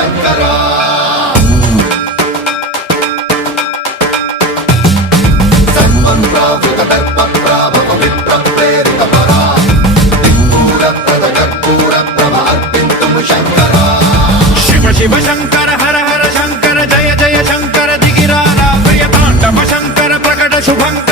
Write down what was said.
శంకరా సర్వప్రావృత దర్ప ప్రాభవ విప్ర ప్రేరిత పరా దిక్పూర ప్రద కర్పూర ప్రభ అర్పింతుం శంకరా శివ శివ శంకర హర హర శంకర జయ జయ శంకర దిగిరారా ప్రియ తాండవ శంకర ప్రకట శుభంకర